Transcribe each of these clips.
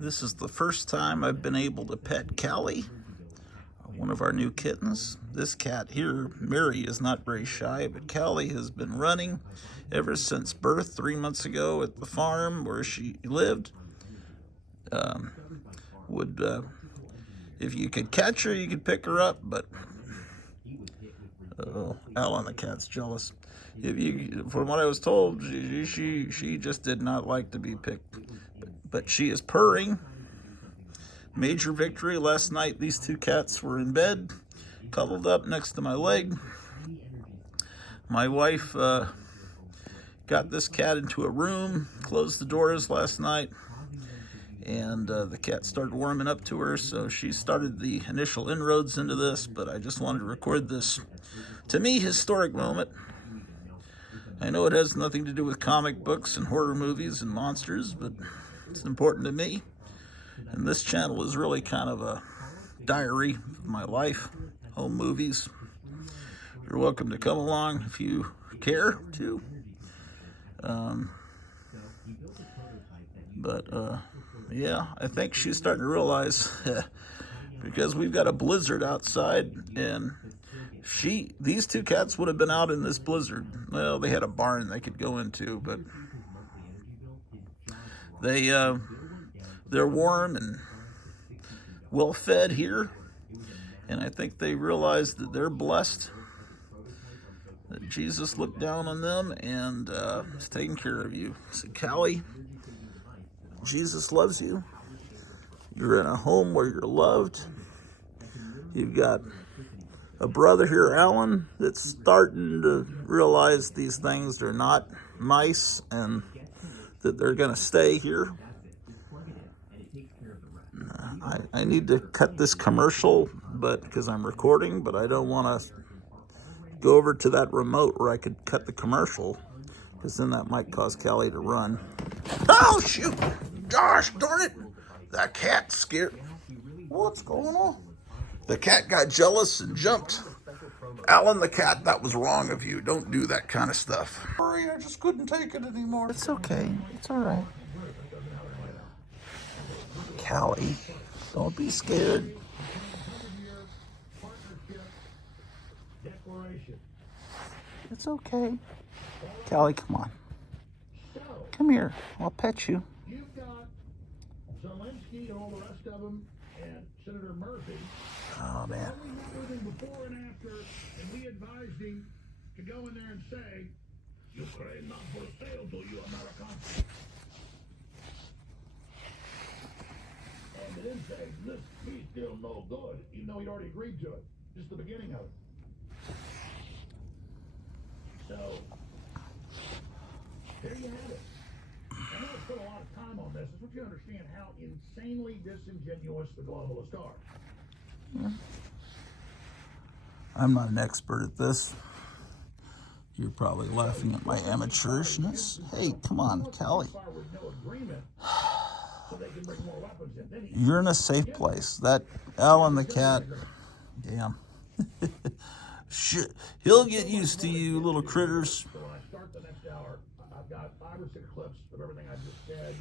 This is the first time I've been able to pet Callie, one of our new kittens. This cat here, Mary, is not very shy, but Callie has been running ever since birth 3 months ago at the farm where she lived. If you could catch her, you could pick her up, but Alan the cat's jealous. From what I was told, she just did not like to be picked. But she is purring. Major victory last night. These two cats were in bed, cuddled up next to my leg. My wife got this cat into a room, closed the doors last night, and the cat started warming up to her, so she started the initial inroads into this, but I just wanted to record this, to me, historic moment. I know it has nothing to do with comic books and horror movies and monsters, but it's important to me. And this channel is really kind of a diary of my life, home movies. You're welcome to come along if you care to. Yeah, I think she's starting to realize because we've got a blizzard outside, and these two cats would have been out in this blizzard. Well, they had a barn they could go into, but they're warm and well fed here, and I think they realize that they're blessed, that Jesus looked down on them and is taking care of you. So Callie, Jesus loves you. You're in a home where you're loved. You've got a brother here, Alan, that's starting to realize these things are not nice and that they're going to stay here. I need to cut this commercial, because I'm recording, but I don't want to go over to that remote where I could cut the commercial, because then that might cause Callie to run. Oh, shoot! Gosh darn it! That cat scared. What's going on? The cat got jealous and jumped. Alan the cat, that was wrong of you. Don't do that kind of stuff. Sorry, I just couldn't take it anymore. It's okay. It's all right. Callie, don't be scared. It's okay. Callie, come on. Come here. I'll pet you. You've got Zelensky and all the rest of them, and Senator Murphy. Oh, man. We met with him before and after, and we advised him to go in there and say, Ukraine not for sale to you, Americans. And they didn't say, this he's still no good, even though he'd already agreed to it. Just the beginning of it. So, there you have it. I know I spent a lot of time on this. I want you to understand how insanely disingenuous the globalists are. Yeah. I'm not an expert at this. You're probably laughing at my amateurishness. Hey, come on, Callie. You're in a safe place. That Alan the cat, damn. Shit. He'll get used to you, little critters. So when I start the next hour, I've got 5 or 6 clips of everything I just said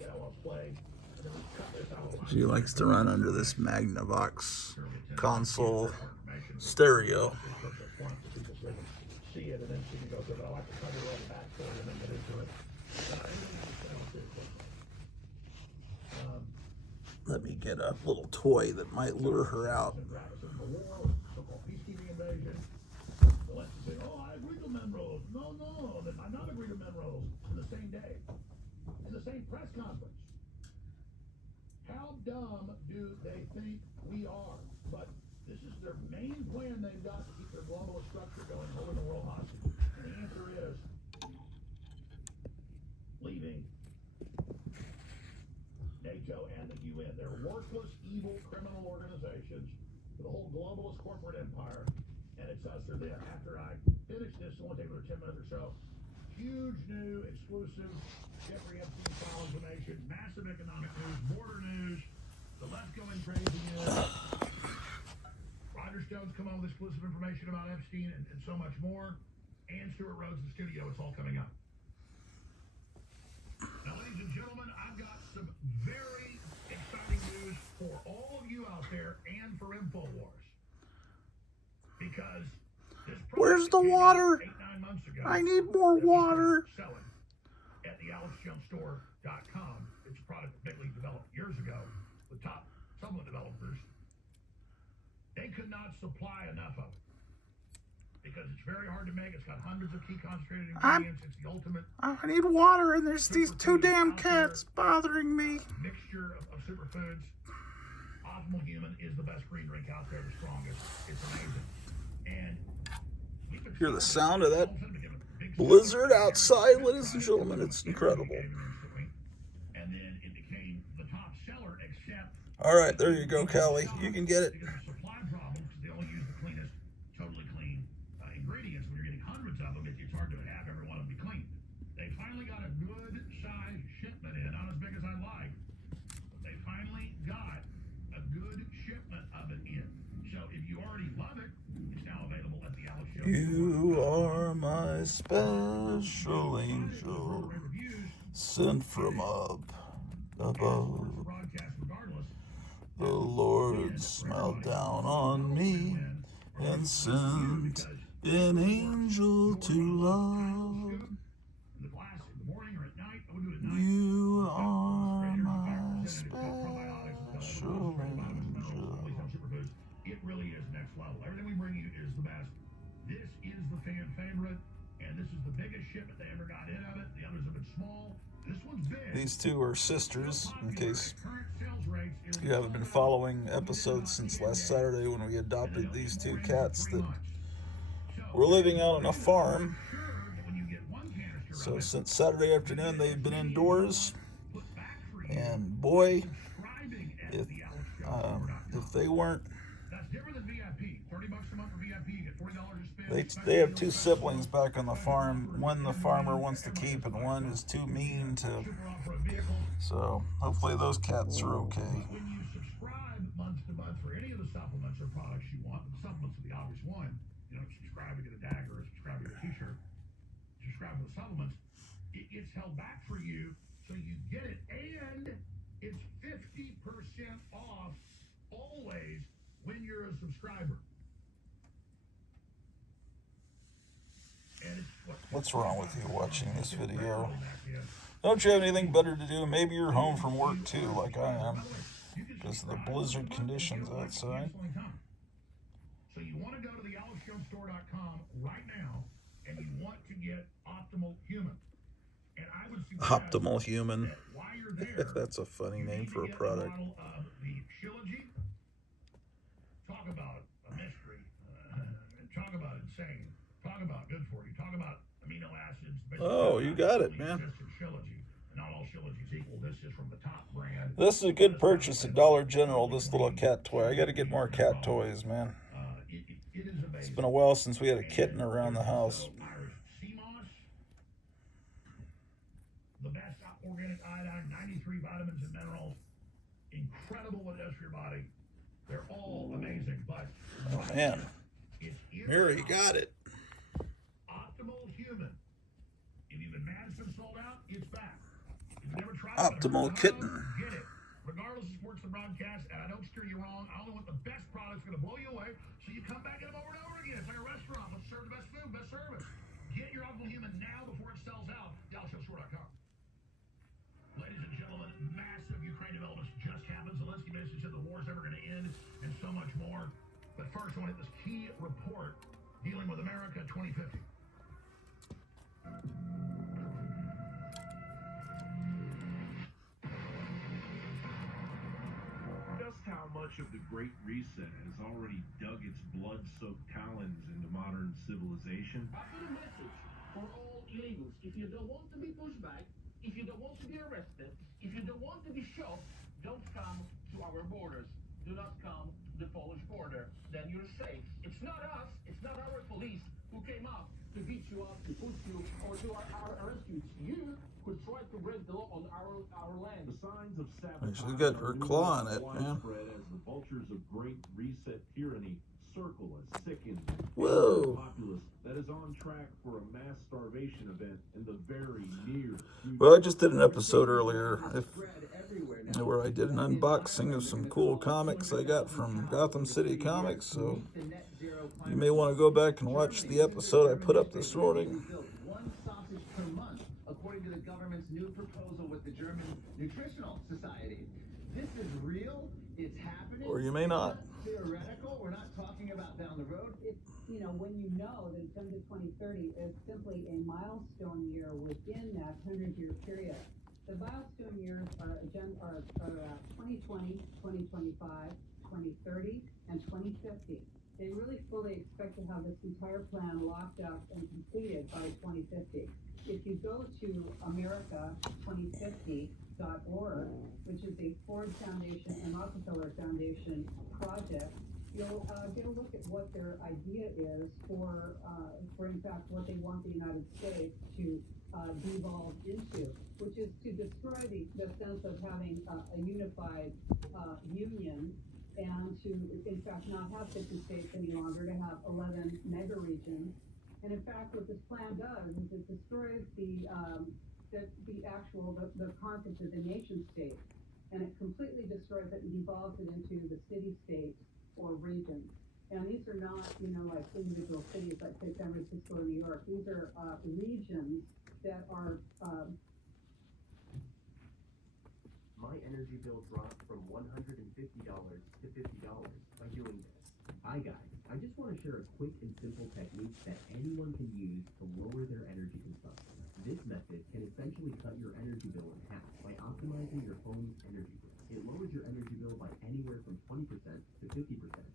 that I want to play. And then we cut this out. She likes to run under this Magnavox console stereo. See it, and then she can go through it. I like to cut it right back for it and then get into it. Let me get a little toy that might lure her out. I agree to Menrose. No, I'm not agree to Menrose in the same day, in the same press conference. How dumb do they think we are? But this is their main plan they've got to keep their globalist structure going, holding the world hostage. And the answer is leaving NATO and the UN. They're worthless, evil, criminal organizations with a whole globalist corporate empire. And it's us or them. After I finish this, it won't take another 10 minutes or so. Huge new, exclusive Jeffrey Epstein file information, massive economic news, border news, the left going crazy news. Roger Stone's come on with exclusive information about Epstein and so much more. And Stuart Rhodes in the studio. It's all coming up. Now, ladies and gentlemen, I've got some very, InfoWars. Because this Where's the water? 8-9 months ago, I need more water. Selling at the AlexJonesStore.com. It's a product that Big League developed years ago with top supplement developers. They could not supply enough of it because it's very hard to make. It's got hundreds of key concentrated ingredients. It's the ultimate. I need water, and there's these two damn cats bothering me. Mixture of superfoods. Optimal Human is the best green drink out there, the strongest. It's amazing. And Hear the sound of that blizzard outside, ladies and gentlemen. It's incredible. And then it became the top seller, except. All right, there you go, Callie. You can get it. Because of supply problems, they only use the cleanest, totally clean ingredients. When you're getting hundreds of them, it's hard to have every one of them be clean. They finally got a good size shipment in, not as big as I'd like, but they finally got a good shipment of it in. So if you already love it, it's now available at the Alex Show. You are my special angel, sent from up above. The Lord smiled down on me and sent an angel to love. You are my special angel. It really is next level. Everything we bring you is the best. This is the fan favorite, and this is the biggest shipment they ever got in of it. The others have been small. This one's big. These two are sisters, in case you haven't been following episodes since last Saturday when we adopted these two cats that were living out on a farm. So since Saturday afternoon, they've been indoors, and boy, if they weren't, they have two siblings back on the farm. One the farmer wants to keep, and one is too mean to. So hopefully those cats are okay. When you subscribe month to month for any of the supplements or products you want, the supplements are the obvious one. You know, subscribe to get a dagger, or subscribe to get a t-shirt. Subscribe to the supplements. It's held back for you, so you get it, and it's 50% off always when you're a subscriber. And it's What's wrong with you watching this video? Don't you have anything better to do? Maybe you're home from work too, like I am, because of the blizzard conditions outside. So you want to go to the AlexJonesStore.com right now, and you want to get Optimal Human. And I would suggest Optimal Human. that while you're there, That's a funny name for a product. The Trilogy. Talk about a mystery. Talk about insane. Talk about good for you. Talk about amino acids. Oh, you got it, man. Trilogy. Not all Trilogies equal. This is from the top brand. This is a good purchase at Dollar General, this little cat toy. I got to get more cat toys, man. It is amazing. It's been a while since we had a kitten around the house. Irish sea moss. The best organic iodine, 93 vitamins and minerals. Incredible what it does for your body. They're all amazing, but Oh, man. it's in Mary, you got it. Optimal Human. If you've been mad it's been sold out, it's back. If you've never tried Optimal it, Kitten. get it. Regardless of sports and broadcast, and I don't steer you wrong, I only want the best products going to blow you away, so you come back at them over and over again. It's like a restaurant. Let's serve the best food, best service. Get your Optimal Human now before it sells out. DallasShowStore.com. Ladies and gentlemen, massive Ukraine developments just happened. Zelensky basically said the war's never going to end, and so much more. But first, I want to hit this key report dealing with America 2050. Just how much of the Great Reset has already dug its blood-soaked talons into modern civilization? I've got a message for all illegals. If you don't want to be pushed back, if you don't want to be arrested, if you don't want to be shot, don't come to our borders. Do not come to the Polish border. Then you're safe. It's not us, it's not our police who came up to beat you up, to push you, or to arrest you. It's you who tried to break the law on our land. The signs of sabotage She's got her are claw on it, widespread as the vultures of Great Reset tyranny circle a sickened Whoa. populace that is on track for a mass starvation event in the very near future. Well, I just did an episode earlier. where I did an unboxing of some cool comics I got from Gotham City Comics. So you may want to go back and watch the episode I put up this morning. One sausage per month, according to the government's new proposal with the German Nutritional Society. This is real. It's happening. Or you may not. It's not theoretical. We're not talking about down the road. It's, when you know that it's under 2030 is simply a milestone year within that 100-year period. The milestone years are 2020, 2025, 2030, and 2050. They really fully expect to have this entire plan locked up and completed by 2050. If you go to America2050.org, which is a Ford Foundation and Rockefeller Foundation project, you'll get a look at what their idea is for in fact, what they want the United States to devolve into, which is to destroy the sense of having a unified union, and to, in fact, not have 50 states any longer, to have 11 mega regions. And in fact, what this plan does is it destroys the concept of the nation state, and it completely destroys it and devolves it into the city state or regions. And these are not, like individual cities like, say, San Francisco or New York. These are regions that are. My energy bill dropped from $150 to $50 by doing this. Hi guys, I just want to share a quick and simple technique that anyone can use to lower their energy consumption. This method can essentially cut your energy bill in half by optimizing your home's energy bill. It lowers your energy bill by anywhere from 20% to 50%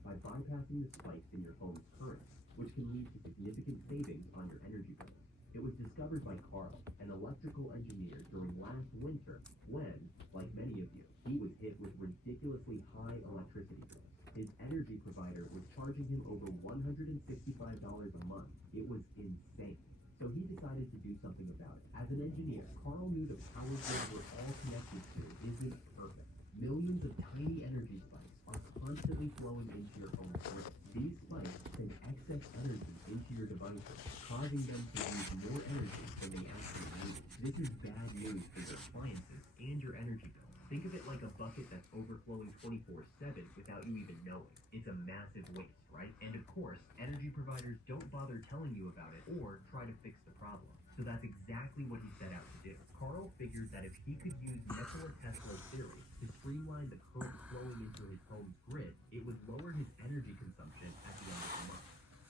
by bypassing the spikes in your home's current, which can lead to significant savings on your energy bill. It was discovered by Carl, an electrical engineer, during last winter when, like many of you, he was hit with ridiculously high electricity bills. His energy provider was charging him over $165 a month. It was insane. So he decided to do something about it. As an engineer, Carl knew the power grid we're all connected to isn't perfect. Millions of tiny energy spikes are constantly flowing into your home grid. These spikes send excess energy into your devices, causing them to use more energy than they actually need. This is bad news for your appliances and your energy bill. Think of it like a bucket that's overflowing 24/7 without you even knowing. It's a massive waste, right? And of course, energy providers don't bother telling you about it or try to fix the problem. So that's exactly what he set out to do. Carl figured that if he could use Nikola Tesla's theory to streamline the current flowing into his home's grid, it would lower his energy consumption at the end of the month.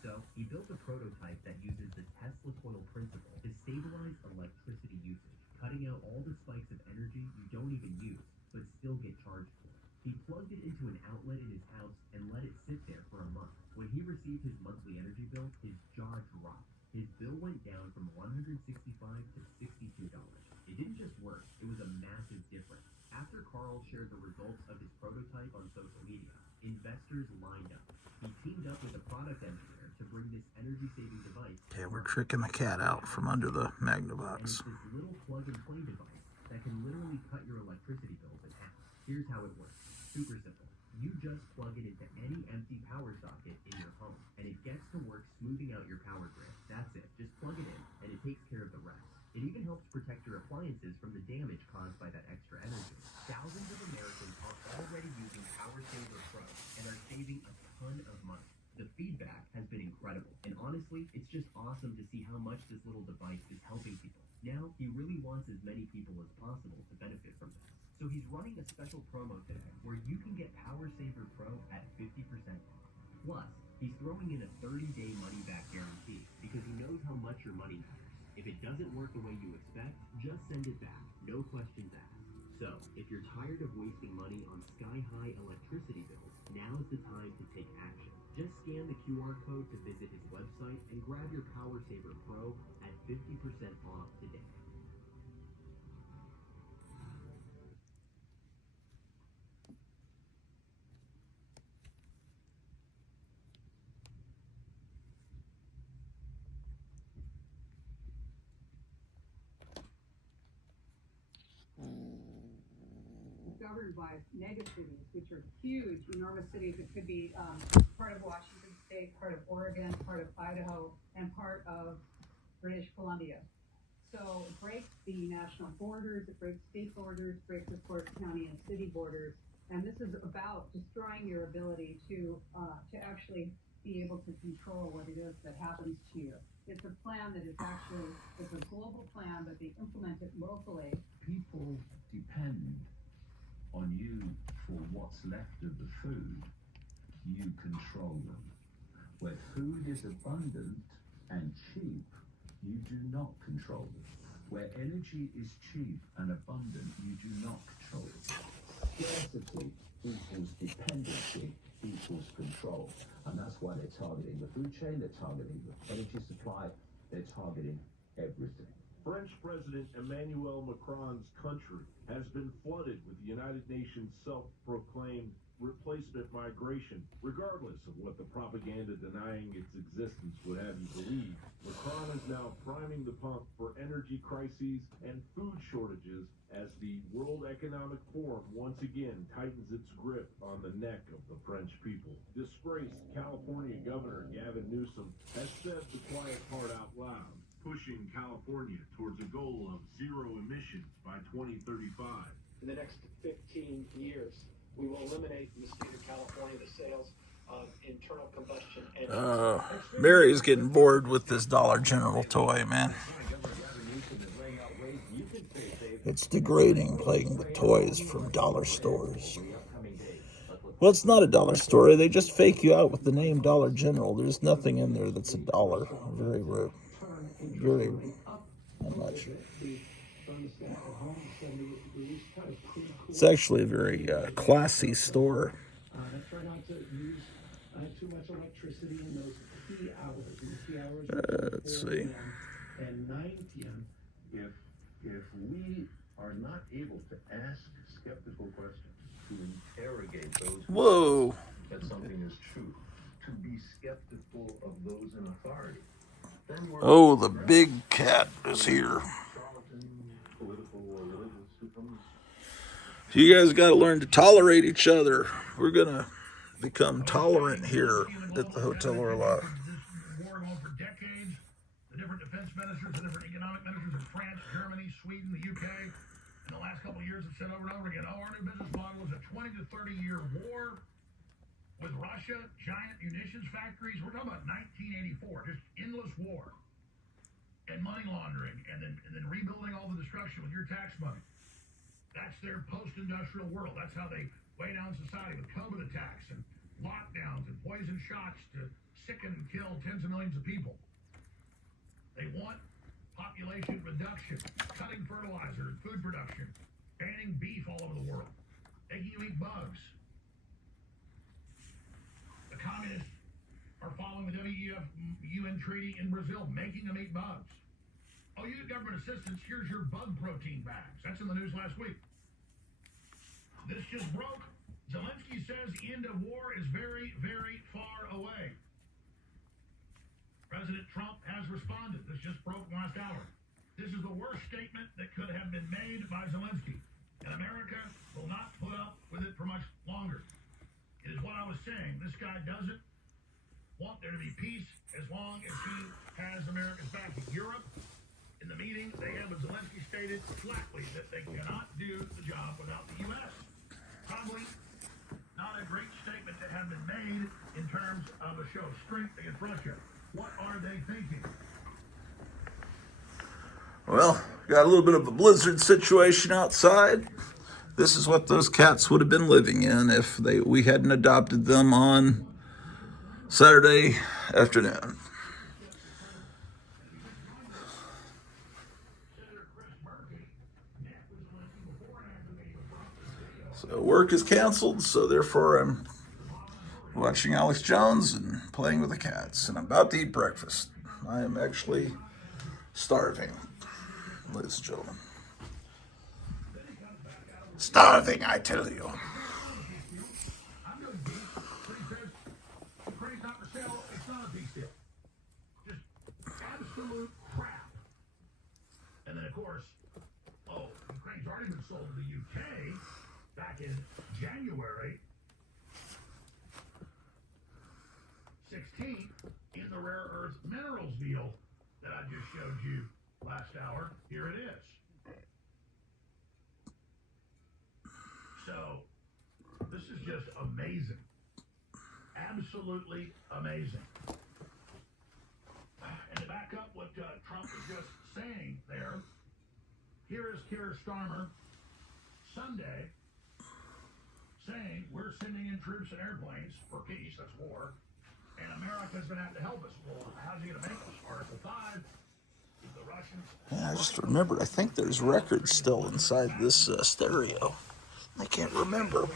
So he built a prototype that uses the Tesla coil principle to stabilize electricity usage, cutting out all the spikes of energy you don't even use, but still get charged for. He plugged it into an outlet in his house and let it sit there for a month. When he received his monthly energy bill, his jaw dropped. His bill went down from $165 to $62. It didn't just work, it was a massive difference. After Carl shared the results of his prototype on social media, investors lined up. He teamed up with a product engineer to bring this energy-saving device. Okay, we're tricking the cat out from under the Magnavox. And it's this little plug-and-play device that can literally cut your electricity bills in half. Here's how it works. Super simple. You just plug it into any empty power socket in your home, and it gets to work smoothing out your power grid. That's it. Just plug it in, and it takes care of the rest. It even helps protect your appliances from the damage caused by that extra energy. Thousands of Americans are already using Power Saver Pro and are saving a ton of money. The feedback has been incredible, and honestly, it's just awesome to see how much this little device is helping people. Now, he really wants as many people as possible to benefit from this. So he's running a special promo today where you can get Power Saver Pro at 50% off. Plus, he's throwing in a 30-day money-back guarantee because he knows how much your money matters. If it doesn't work the way you expect, just send it back. No questions asked. So, if you're tired of wasting money on sky-high electricity bills, now's the time to take action. Just scan the QR code to visit his website and grab your Power Saver Pro at 50% off today. Governed by mega cities, which are huge, enormous cities. It could be part of Washington State, part of Oregon, part of Idaho, and part of British Columbia. So it breaks the national borders, it breaks state borders, breaks, of course, county and city borders. And this is about destroying your ability to actually be able to control what it is that happens to you. It's a plan that is actually, it's a global plan, but they implement it locally. People depend on you for what's left of the food. You control them. Where food is abundant and cheap, you do not control them. Where energy is cheap and abundant, you do not control it. Scarcity equals dependency equals control. And that's why they're targeting the food chain, they're targeting the energy supply, they're targeting everything. French President Emmanuel Macron's country has been flooded with the United Nations self-proclaimed replacement migration. Regardless of what the propaganda denying its existence would have you believe, Macron is now priming the pump for energy crises and food shortages as the World Economic Forum once again tightens its grip on the neck of the French people. Disgraced California Governor Gavin Newsom has said the quiet part out loud, pushing California towards a goal of zero emissions by 2035. In the next 15 years, we will eliminate in the state of California the sales of internal combustion engines. Mary's getting bored with this Dollar General toy, man. It's degrading playing with toys from dollar stores. Well, it's not a dollar store. They just fake you out with the name Dollar General. There's nothing in there that's a dollar. Very rude. Very much. It's actually a very classy store. Try not to use too much electricity in those key hours. And the key hours Let's see. And 9 p.m. If we are not able to ask skeptical questions, to interrogate those Whoa. that something is true, to be skeptical of those in authority, then we're Oh, the big cat is here. political or religious supremacy. You guys got to learn to tolerate each other. We're going to become tolerant here at the Hotel Orloff. This war going for decades. The different defense ministers, the different economic ministers of France, Germany, Sweden, the UK, in the last couple of years have said over and over again, oh, our new business model is a 20 to 30 year war with Russia, giant munitions factories. We're talking about 1984, just endless war and money laundering, and then rebuilding all the destruction with your tax money. That's their post-industrial world. That's how they weigh down society with COVID attacks and lockdowns and poison shots to sicken and kill tens of millions of people. They want population reduction, cutting fertilizer and food production, banning beef all over the world, making you eat bugs. The communists are following the WEF UN treaty in Brazil, making them eat bugs. Oh, you get government assistance, here's your bug protein bags. That's in the news last week. This just broke. Zelensky says the end of war is very, very far away. President Trump has responded. This just broke last hour. This is the worst statement that could have been made by Zelensky. And America will not put up with it for much longer. It is what I was saying. This guy doesn't want there to be peace as long as he has America's back. Europe, in the meeting they had with Zelensky, stated flatly that they cannot do the job without the U.S. Probably not a great statement that had been made in terms of a show of strength against Russia. What are they thinking? Well, got a little bit of a blizzard situation outside. This is what those cats would have been living in if we hadn't adopted them on Saturday afternoon. So work is canceled, so therefore I'm watching Alex Jones and playing with the cats, and I'm about to eat breakfast. I am actually starving, ladies and gentlemen. Starving, I tell you. I'm doing beef. Pretty says, Ukraine's not for sale. It's not a beef deal. Just absolute crap. And then, of course, Ukraine's already been sold to the UK back in January 16th in the rare earth minerals deal that I just showed you last hour, here it is. So, this is just amazing. Absolutely amazing. And to back up what Trump was just saying there, here is Keir Starmer Sunday saying we're sending in troops and airplanes for peace, that's war, and America's going to have to help us. Well, how's he going to make us? Article 5, the Russians... Yeah, I just remembered, I think there's records still inside this stereo. I can't remember.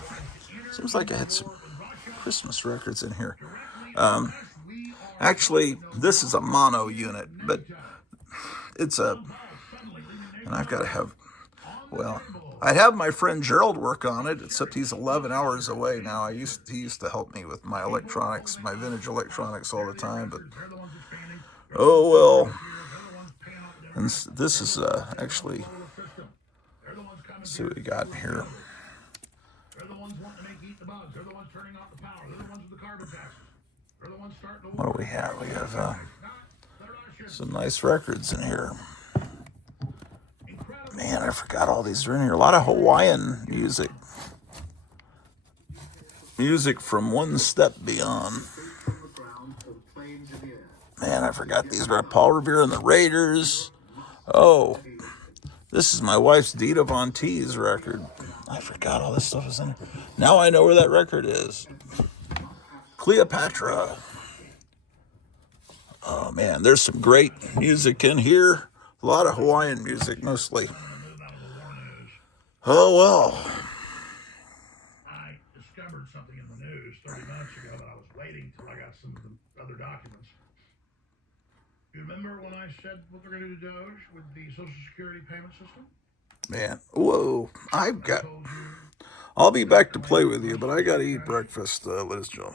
Seems like I had some Christmas records in here. Actually, this is a mono unit, but it's a... And I've got to have... Well, I'd have my friend Gerald work on it, except he's 11 hours away now. He used to help me with my electronics, my vintage electronics all the time, but oh well. And this is actually, let's see what we got in here. What do we have? We have some nice records in here. Man, I forgot all these are in here. A lot of Hawaiian music. Music from One Step Beyond. Man, I forgot these were Paul Revere and the Raiders. Oh, this is my wife's Dita Von Teese record. I forgot all this stuff is in here. Now I know where that record is. Cleopatra. Oh man, there's some great music in here. A lot of Hawaiian music, mostly. Oh, well. I discovered something in the news 30 minutes ago that I was waiting till I got some of the other documents. You remember when I said what they're going to do to Doge with the Social Security payment system? Man, whoa. I'll be back to play with you, but I got to eat breakfast, ladies and gentlemen.